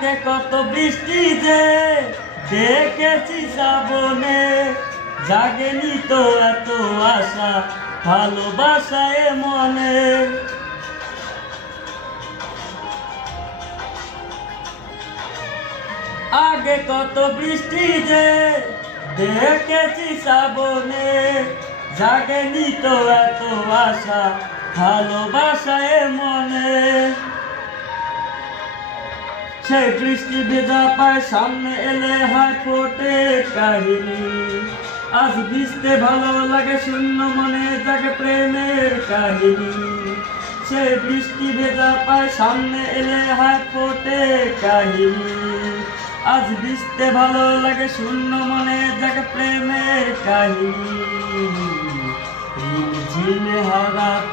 আগে কত বৃষ্টি যে দেখেছি শ্রাবণে, জাগেনি তো এত আশা ভালোবাসায় মনে। আগে কত বৃষ্টি যে দেখেছি শ্রাবণে, জাগেনি তো এত আশা ভালোবাসায় মনে। সেই বৃষ্টি ভেজা পায় সামনে এলে হায় ফোটে কাহিনী, আজ ভিজতে ভালো লাগে শূন্য মনে জাগে প্রেমের কাহিনী। সেই বৃষ্টি ভেজা পায় সামনে এলে হায় ফোটে কাহিনী, আজ ভিজতে ভালো লাগে শূন্য মনে জাগে প্রেমের কাহিনী। ঝিমে হারাতে